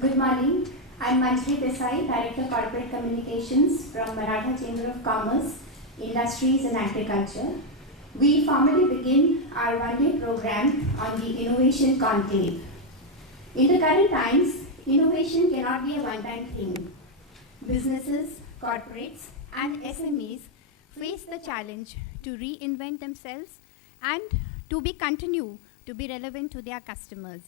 Good morning. I'm Manjri Desai, Director Corporate Communications from Maratha Chamber of Commerce, Industries and Agriculture. We formally begin our one-day program on the Innovation Conclave. In the current times, innovation cannot be a one-time thing. Businesses, corporates, and SMEs face the challenge to reinvent themselves and to continue to be relevant to their customers.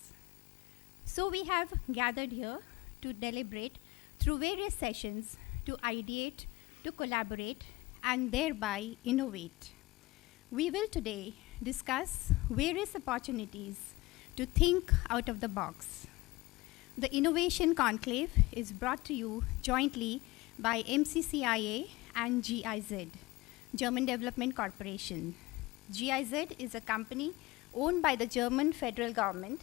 So we have gathered here to deliberate through various sessions, to ideate, to collaborate, and thereby innovate. We will today discuss various opportunities to think out of the box. The Innovation Conclave is brought to you jointly by MCCIA and GIZ, German Development Corporation. GIZ is a company owned by the German federal government.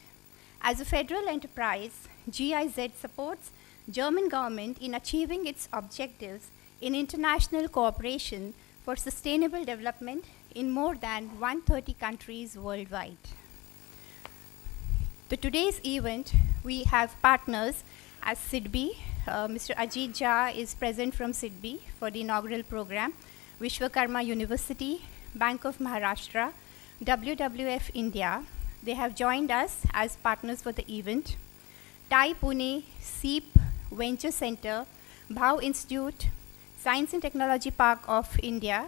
As a federal enterprise, GIZ supports German government in achieving its objectives in international cooperation for sustainable development in more than 130 countries worldwide. To today's event, we have partners as SIDBI. Mr. Ajit Jha is present from SIDBI for the inaugural program, Vishwakarma University, Bank of Maharashtra, WWF India. They have joined us as partners for the event. TiE Pune, SEEP Venture Center, Bhau Institute, Science and Technology Park of India.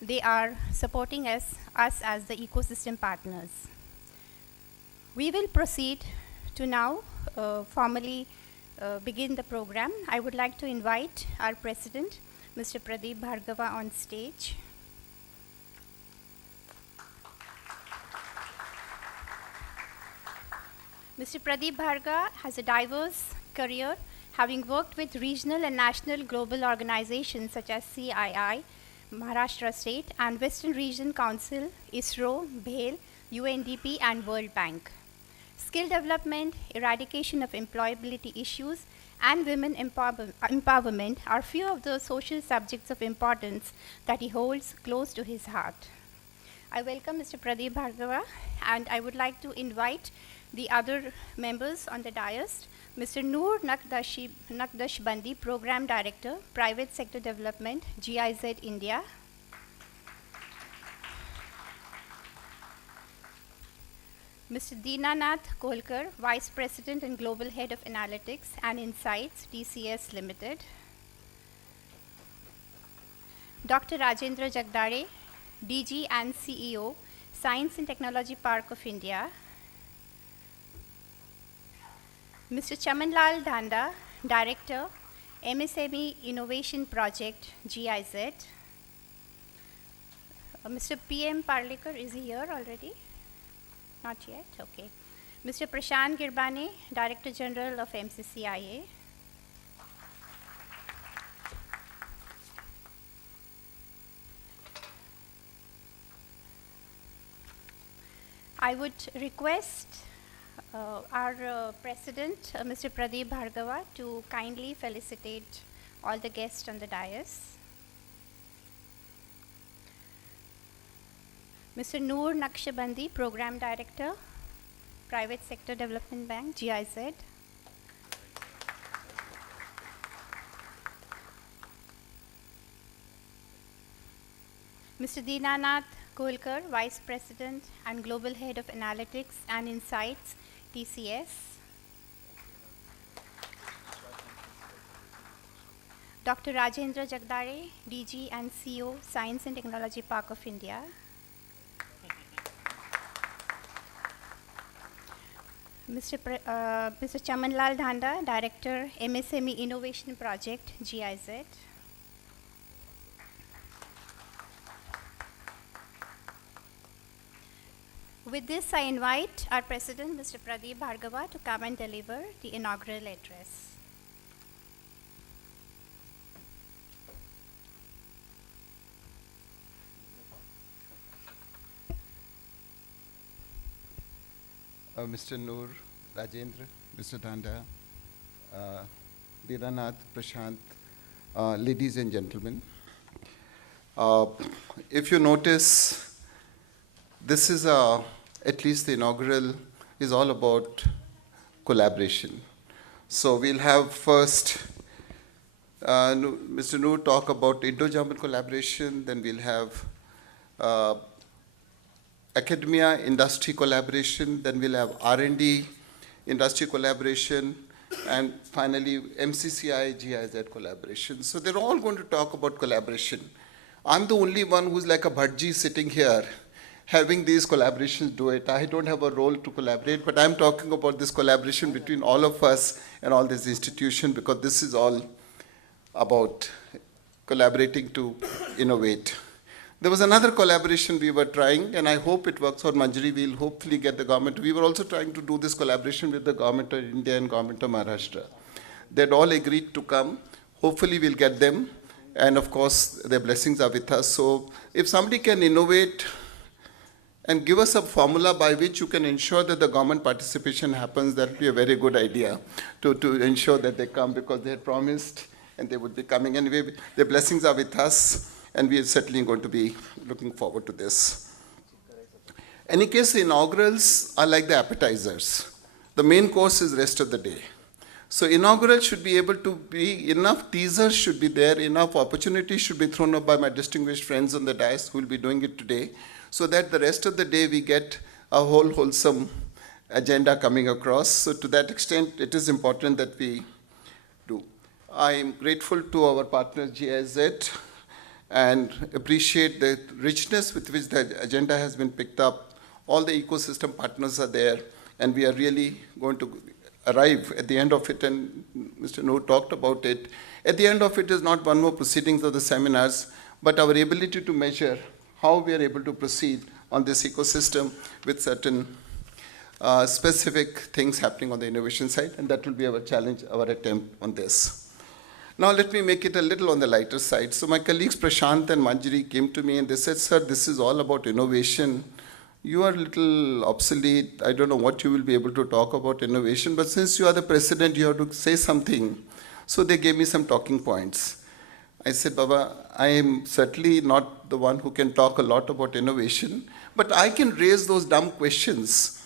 They are supporting us as the ecosystem partners. We will proceed to now formally begin the program. I would like to invite our president, Mr. Pradeep Bhargava, on stage. Mr. Pradeep Bhargava has a diverse career, having worked with regional and national global organizations such as CII, Maharashtra State, and Western Region Council, ISRO, BHEL, UNDP, and World Bank. Skill development, eradication of employability issues, and women empowerment are few of the social subjects of importance that he holds close to his heart. I welcome Mr. Pradeep Bhargava, and I would like to invite the other members on the dais, Mr. Noor Naqshbandi, Program Director, Private Sector Development, GIZ India. Mr. Dinanath Kolkar, Vice President and Global Head of Analytics and Insights, TCS Limited. Dr. Rajendra Jagdare, DG and CEO, Science and Technology Park of India. Mr. Chamanlal Dhanda, Director, MSME Innovation Project, GIZ. Mr. PM Parlikar, is he here already? Not yet, okay. Mr. Prashant Girbane, Director General of MCCIA. I would request our President, Mr. Pradeep Bhargava, to kindly felicitate all the guests on the dais. Mr. Noor Naqshbandi, Program Director, Private Sector Development Bank, GIZ. Mr. Dinanath Kolkar, Vice President and Global Head of Analytics and Insights, TCS. Dr. Rajendra Jagdare, DG and CEO, Science and Technology Park of India. Mr. Chamanlal Dhanda, Director, MSME Innovation Project, GIZ. With this, I invite our President, Mr. Pradeep Bhargava, to come and deliver the inaugural address. Mr. Noor, Rajendra, Mr. Dhanda, Dinanath, Prashant, ladies and gentlemen. If you notice, this is at least the inaugural is all about collaboration. So we'll have first Mr. Noor talk about Indo-German collaboration, then we'll have academia industry collaboration, then we'll have R&D industry collaboration, and finally MCCIA GIZ collaboration. So they're all going to talk about collaboration. I'm the only one who's like a bhadji sitting here having these collaborations do it. I don't have a role to collaborate, but I'm talking about this collaboration between all of us and all these institutions, because this is all about collaborating to innovate. There was another collaboration we were trying, and I hope it works out. Manjari, we'll hopefully get the government. We were also trying to do this collaboration with the government of India and government of Maharashtra. They'd all agreed to come. Hopefully we'll get them. And of course, their blessings are with us. So if somebody can innovate and give us a formula by which you can ensure that the government participation happens, that would be a very good idea to ensure that they come, because they had promised and they would be coming. Anyway, their blessings are with us, and we are certainly going to be looking forward to this. In any case, the inaugurals are like the appetizers. The main course is rest of the day. So inaugural should be able to be, enough teasers should be there, enough opportunities should be thrown up by my distinguished friends on the dais who will be doing it today, so that the rest of the day we get a whole wholesome agenda coming across. So to that extent, it is important that we do. I am grateful to our partners GIZ and appreciate the richness with which the agenda has been picked up. All the ecosystem partners are there, and we are really going to arrive at the end of it, and Mr. Noor talked about it. At the end of it is not one more proceedings of the seminars, but our ability to measure how we are able to proceed on this ecosystem with certain specific things happening on the innovation side, and that will be our challenge, our attempt on this. Now let me make it a little on the lighter side. So my colleagues Prashant and Manjari came to me and they said, sir, this is all about innovation. You are a little obsolete. I don't know what you will be able to talk about innovation, but since you are the president, you have to say something. So they gave me some talking points. I said, Baba, I am certainly not the one who can talk a lot about innovation, but I can raise those dumb questions,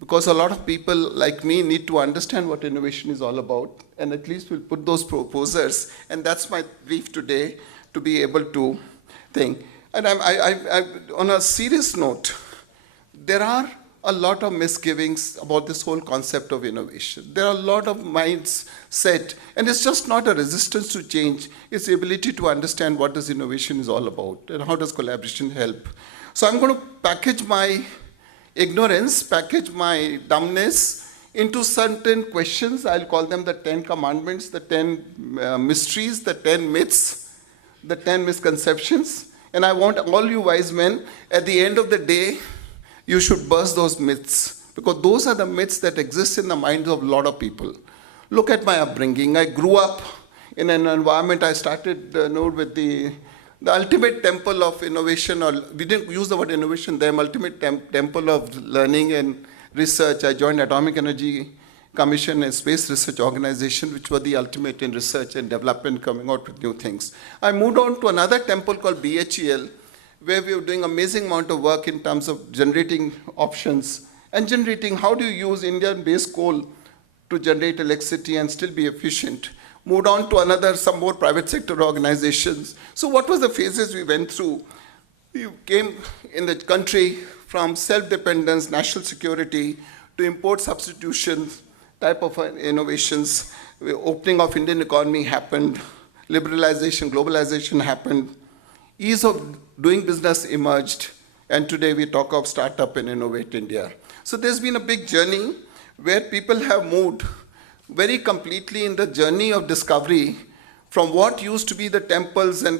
because a lot of people like me need to understand what innovation is all about, and at least we'll put those proposers, and that's my brief today, to be able to think. And on a serious note, there are a lot of misgivings about this whole concept of innovation. There are a lot of minds set, and it's just not a resistance to change, it's the ability to understand what this innovation is all about, and how does collaboration help. So I'm going to package my ignorance, package my dumbness into certain questions. I'll call them the 10 commandments, the 10 mysteries, the 10 myths, the 10 misconceptions. And I want all you wise men, at the end of the day, you should burst those myths, because those are the myths that exist in the minds of a lot of people. Look at my upbringing. I grew up in an environment, I started with the ultimate temple of innovation, or we didn't use the word innovation, the ultimate temple of learning and research. I joined Atomic Energy Commission, a space research organization, which was the ultimate in research and development, coming out with new things. I moved on to another temple called BHEL, where we were doing amazing amount of work in terms of generating options and generating how do you use Indian-based coal to generate electricity and still be efficient. Moved on to some more private sector organizations. So what was the phases we went through? We came in the country from self-dependence, national security, to import substitution type of innovations. The opening of Indian economy happened, liberalization, globalization happened, ease of doing business emerged, and today we talk of startup and innovate India. So there's been a big journey where people have moved very completely in the journey of discovery from what used to be the temples, and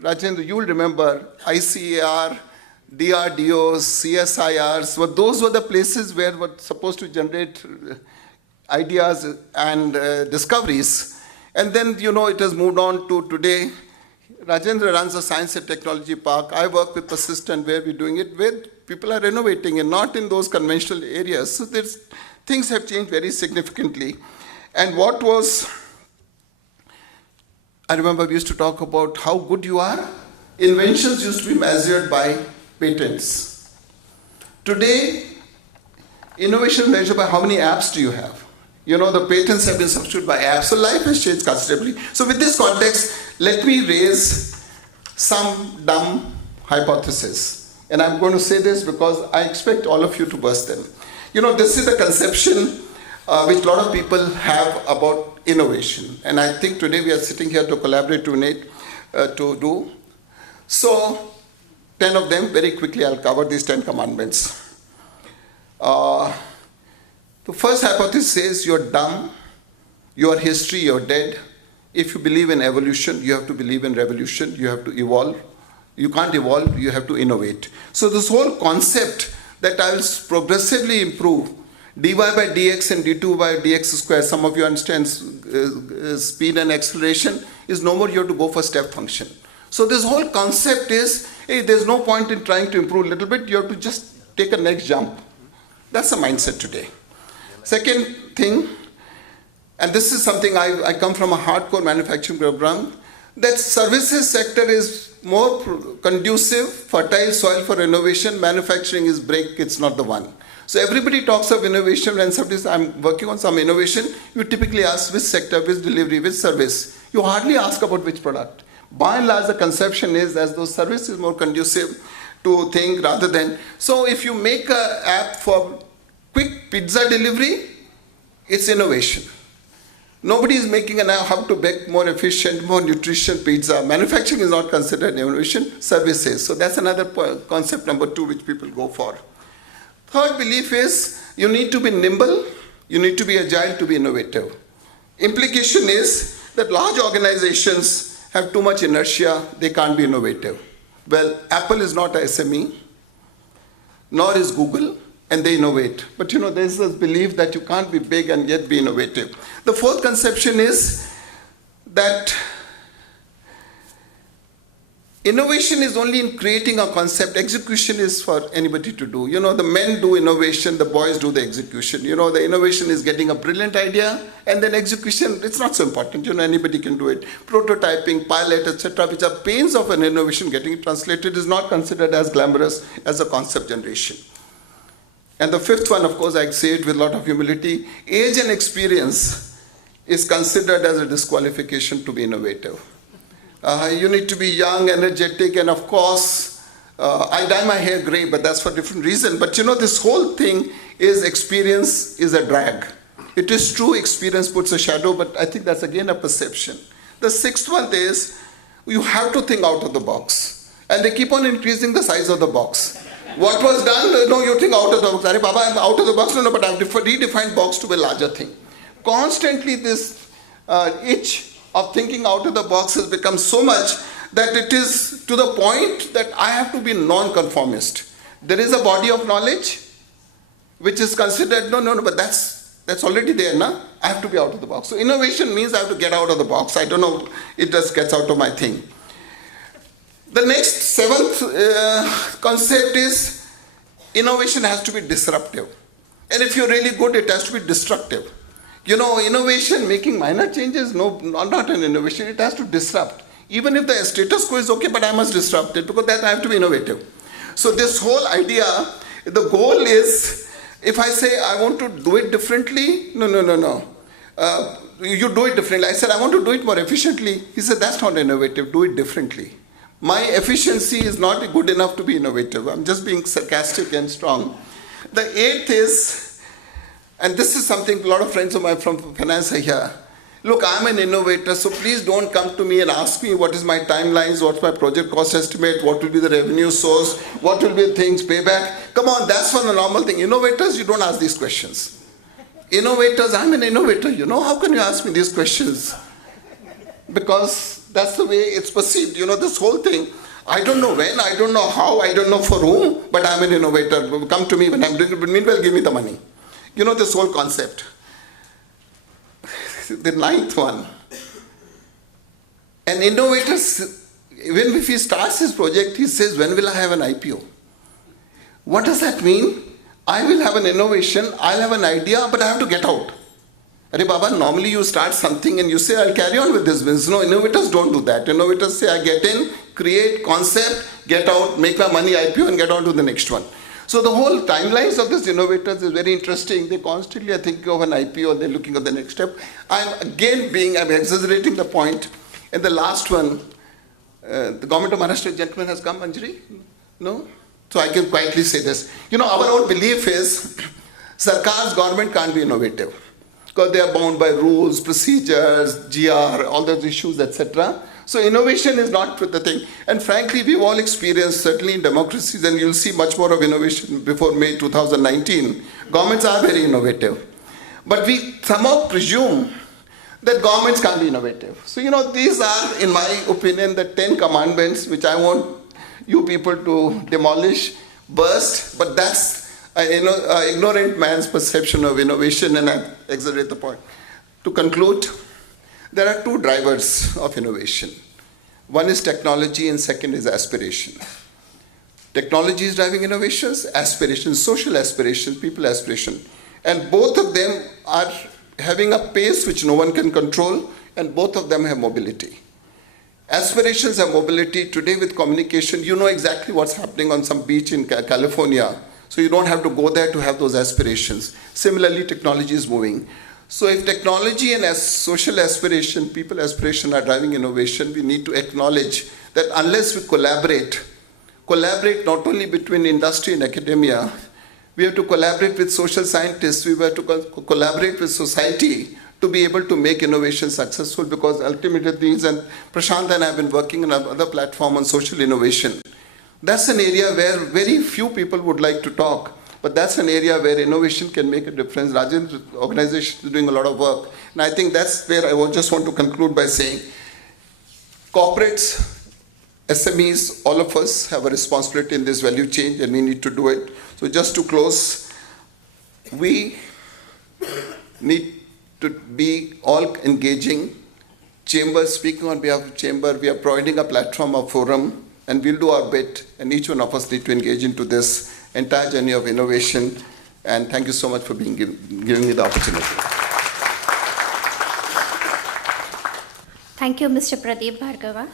Rajendra, you will remember ICAR, DRDOs, CSIRs, those were the places where were supposed to generate ideas and discoveries. And then, it has moved on to today. Rajendra runs a science and technology park. I work with Persistent, where we're doing it, where people are innovating and not in those conventional areas. So things have changed very significantly. And I remember we used to talk about how good you are. Inventions used to be measured by patents. Today, innovation is measured by how many apps do you have. The patents have been substituted by apps, so life has changed considerably. So with this context, let me raise some dumb hypothesis. And I'm going to say this because I expect all of you to burst them. This is a conception which a lot of people have about innovation. And I think today we are sitting here to collaborate to do. So 10 of them, very quickly I'll cover these 10 commandments. The first hypothesis says you're dumb, your history, you're dead. If you believe in evolution, you have to believe in revolution, you have to evolve. You can't evolve, you have to innovate. So this whole concept that I will progressively improve dy by dx and d2 by dx square, some of you understand speed and acceleration, is no more you have to go for step function. So this whole concept is, hey, there's no point in trying to improve a little bit, you have to just take a next jump. That's the mindset today. Second thing, and this is something I come from a hardcore manufacturing background, that services sector is more conducive, fertile soil for innovation. Manufacturing is break, it's not the one. So everybody talks of innovation. When somebody says, I'm working on some innovation, you typically ask which sector, which delivery, which service. You hardly ask about which product. By and large, the conception is as though service is more conducive to think rather than. So if you make an app for quick pizza delivery, it's innovation. Nobody is making an app how to bake more efficient, more nutritious pizza. Manufacturing is not considered innovation, services. So that's another concept number 2 which people go for. Third belief is you need to be nimble, you need to be agile to be innovative. Implication is that large organizations have too much inertia, they can't be innovative. Well, Apple is not a SME, nor is Google, and they innovate. But there's this belief that you can't be big and yet be innovative. The fourth conception is that innovation is only in creating a concept. Execution is for anybody to do. The men do innovation, the boys do the execution. The innovation is getting a brilliant idea, and then execution, it's not so important. Anybody can do it. Prototyping, pilot, etc., which are pains of an innovation getting translated, is not considered as glamorous as a concept generation. And the fifth one, of course, I say it with a lot of humility, age and experience is considered as a disqualification to be innovative. You need to be young, energetic, and of course, I dye my hair gray, but that's for a different reason. But this whole thing is experience is a drag. It is true experience puts a shadow, but I think that's again a perception. The sixth one is you have to think out of the box. And they keep on increasing the size of the box. What was done? No, you think out of the box. Arey Baba, I'm out of the box. No, but I've redefined box to a larger thing. Constantly this itch of thinking out of the box has become so much that it is to the point that I have to be non-conformist. There is a body of knowledge which is considered, no, but that's already there, na? I have to be out of the box. So innovation means I have to get out of the box. I don't know, it just gets out of my thing. The next seventh concept is innovation has to be disruptive. And if you're really good, it has to be destructive. Innovation, making minor changes, no, not an innovation, it has to disrupt. Even if the status quo is okay, but I must disrupt it because then I have to be innovative. So this whole idea, the goal is, if I say I want to do it differently, no. You do it differently. I said I want to do it more efficiently. He said that's not innovative, do it differently. My efficiency is not good enough to be innovative. I'm just being sarcastic and strong. The eighth is, and this is something a lot of friends of mine from finance are here. Look, I'm an innovator, so please don't come to me and ask me what is my timelines, what's my project cost estimate, what will be the revenue source, what will be the things, payback. Come on, that's for the normal thing. Innovators, you don't ask these questions. Innovators, I'm an innovator, how can you ask me these questions? Because that's the way it's perceived, this whole thing. I don't know when, I don't know how, I don't know for whom, but I'm an innovator. Come to me when I'm doing it, but meanwhile give me the money. This whole concept. The ninth one. An innovator, even if he starts his project, he says, when will I have an IPO? What does that mean? I will have an innovation, I'll have an idea, but I have to get out. Arey Baba, normally you start something and you say, I'll carry on with this business. No, innovators don't do that. Innovators say, I get in, create, concept, get out, make my money, IPO, and get on to the next one. So the whole timelines of these innovators is very interesting. They constantly are thinking of an IPO, they're looking at the next step. I'm exaggerating the point. And the last one, the government of Maharashtra gentleman has come, Manjari? No? So I can quietly say this. Our own belief is Sarkar's government can't be innovative because they are bound by rules, procedures, GR, all those issues, etc. So innovation is not the thing. And frankly, we've all experienced, certainly in democracies, and you'll see much more of innovation before May 2019, governments are very innovative. But we somehow presume that governments can't be innovative. So, these are, in my opinion, the 10 commandments which I want you people to demolish, burst, but that's an ignorant man's perception of innovation, and I exaggerate the point. To conclude, there are two drivers of innovation. One is technology and second is aspiration. Technology is driving innovations, aspirations, social aspirations, people aspiration. And both of them are having a pace which no one can control, and both of them have mobility. Aspirations have mobility. Today with communication, you know exactly what's happening on some beach in California, so you don't have to go there to have those aspirations. Similarly, technology is moving. So if technology and social aspiration, people aspiration are driving innovation, we need to acknowledge that unless we collaborate not only between industry and academia, we have to collaborate with social scientists, we have to collaborate with society to be able to make innovation successful, because ultimately things, and Prashant and I have been working on another platform on social innovation. That's an area where very few people would like to talk, but that's an area where innovation can make a difference. Rajendra's organization is doing a lot of work, and I think that's where I just want to conclude by saying, corporates, SMEs, all of us have a responsibility in this value chain, and we need to do it. So just to close, we need to be all engaging. Chamber, speaking on behalf of Chamber, we are providing a platform, a forum, and we'll do our bit, and each one of us need to engage into this entire journey of innovation. And thank you so much for giving me the opportunity. Thank you, Mr. Pradeep Bhargava.